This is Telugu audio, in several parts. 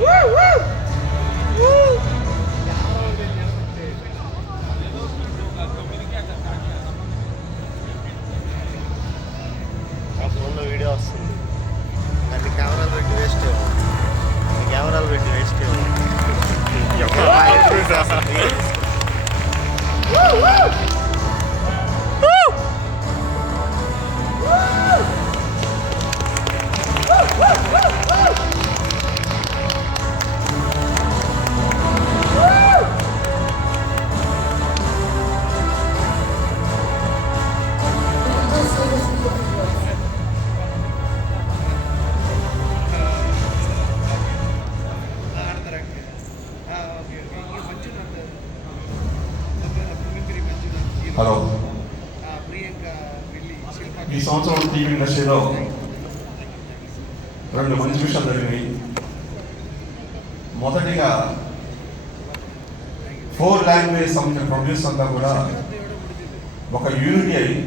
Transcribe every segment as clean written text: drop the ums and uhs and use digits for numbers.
ఫోన్లో వీడియో వస్తుంది, అది కెమెరాలు పెట్టి వేస్ట్, కెమెరాలు పెట్టి వేస్ట్. హలో, ఈ సంవత్సరం టీవీ ఇండస్ట్రీలో రెండు మంచి విషయాలు జరిగినాయి. మొదటిగా 4 లాంగ్వేజ్ సంబంధించిన ప్రొడ్యూస్ అంతా కూడా ఒక యూనిటీ అయి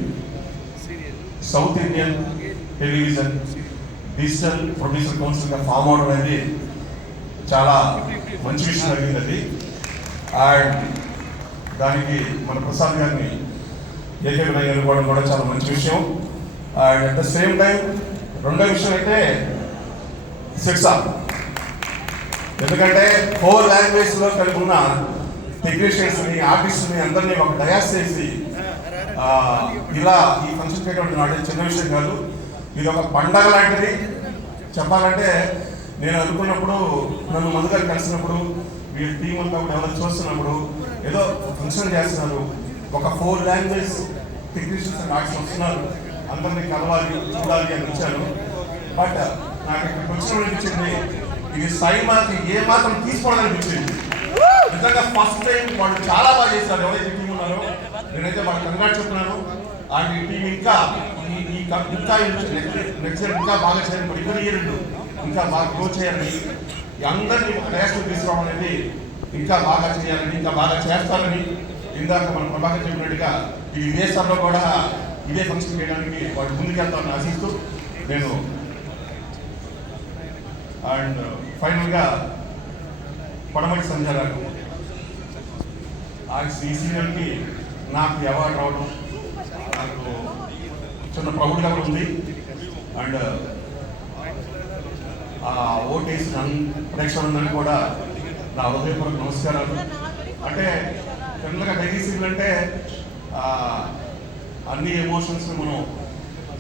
south Indian television digital producer కౌన్సిల్గా ఫామ్ అవడం అనేది చాలా మంచి విషయం జరిగింది. అది అండ్ దానికి మన ప్రసాద్ గారిని ఏకైనా ఎన్నుకోవడం కూడా చాలా మంచి విషయం. And at the same time రెండో విషయం అయితే శిక్ష, ఎందుకంటే 4 లాంగ్వేజ్లో కలిగి ఉన్న టెక్నీషియన్స్ని ఆర్టిస్ట్ని అందరినీ ఒక డయాస్ చేసి ఇలా ఈ ఫంక్షన్ చేయడం నాటే చిన్న విషయం కాదు. ఇది ఒక పండగ లాంటిది. చెప్పాలంటే నేను అనుకున్నప్పుడు, నన్ను ముందుగా కలిసినప్పుడు, మీ టీం అంతా కూడా ఎవరైనా చూస్తున్నప్పుడు ఏదో ఫంక్షన్ చేస్తున్నారు, ఒక 4 లాంగ్వేజ్ టెక్నీషియన్స్ అండ్ ఆర్టిస్ట్ వస్తున్నారు, అందరినీ కలవాలి చూడాలి అని వచ్చాను. బట్ నాకు ఇక్కడికి వచ్చినప్పుడు అనిపించింది, ఇది సైమాకి ఏ మాత్రం తీసుకోవడం అనిపించింది. నిజంగా ఫస్ట్ టైం వాళ్ళు చాలా బాగా చేస్తారు. ఎవరైతే టీం ఉన్నారో నేనైతే వాళ్ళు కంగ్రాట్ చెప్తున్నాను. అండ్ ఈ టీం ఇంకా నెక్స్ట్ ఇయర్ ఇంకా బాగా చేయాలి, ఇప్పుడు ఇయర్ ఇంకా బాగా గ్రో చేయాలని, అందరినీ ఒక డయాస్లో తీసుకురావడం అనేది ఇంకా బాగా చేయాలని, ఇంకా బాగా చేస్తారని ఇందాక మన ప్రభాకర్ చెప్పినట్టుగా ఈ విదేశాల్లో కూడా ఇదే ఫంక్షన్ చేయడానికి వాళ్ళు ముందుకెళ్తామని ఆశిస్తూ నేను అండ్ ఫైనల్గా పడమటి సంజారాకు ఈ సీరియల్కి నాకు అవార్డు రావడం నాకు చిన్న ప్రౌడ్గా కూడా ఉంది. అండ్ ఓటేసిన ప్రేక్షకులందరికీ కూడా నా హృదయపూర్వక నమస్కారాలు. అంటే జనరల్గా డైలీ సీరియల్ అంటే అన్ని ఎమోషన్స్ని మనం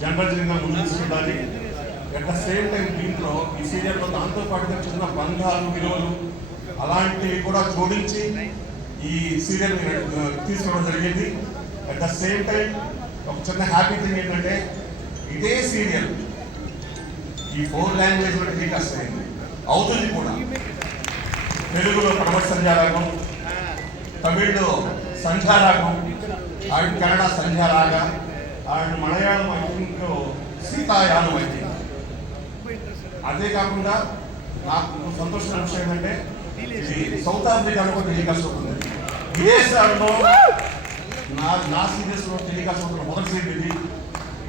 జనరల్గా ముందు తీసుకుంటాలి. అట్ ద సేమ్ టైం దీంట్లో ఈ సీరియల్లో దాంతోపాటుగా చిన్న బంధాలు, విలువలు అలాంటివి కూడా జోడించి ఈ సీరియల్ తీసుకోవడం జరిగింది. అట్ ద సేమ్ టైం ఒక చిన్న హ్యాపీ థింగ్ ఏంటంటే ఇదే సీరియల్ ఈ 4 లాంగ్వేజ్లో టెలికాస్ట్ అయింది, అవుతుంది కూడా. తెలుగులో పడమటి సంధ్యారాగం, తమిళ్లో Sandhyaragam, and Kannada Sandhyaraga, and Malayalam I think Seethayanam అయితే. అదే కాకుండా నాకు సంతోషమైన విషయం ఏంటంటే ఇది సౌత్ ఆఫ్రికాలో కూడా టెలికాస్ట్ అవుతుంది. విదేశాల్లో నా సీరియల్స్లో టెలికాస్ట్ అవుతున్న మొదటి సీరియల్ ఇది.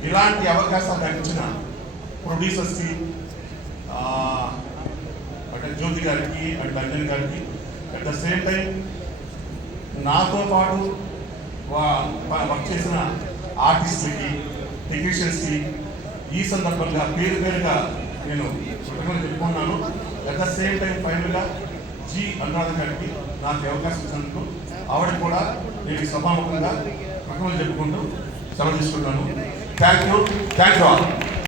ఇలాంటి అవకాశాలు నాకు ఇచ్చిన ప్రొడ్యూసర్స్కి, అంటే జ్యోతి గారికి అండ్ అంజన్ గారికి, అట్ ద సేమ్ టైం నాతో పాటు వర్క్ చేసిన ఆర్టిస్టులకి, టెక్నీషియన్స్కి ఈ సందర్భంగా పేరుగా నేను కృతజ్ఞతలు చెప్పుకున్నాను. అట్ ద సేమ్ టైం ఫైనల్గా జి అనురాధ గారికి నాకు అవకాశం ఇచ్చినందుకు ఆవిడ కూడా నేను సభాముఖంగా కృతజ్ఞతలు చెప్పుకుంటూ సెలవు తీసుకుంటాను. Thank you all.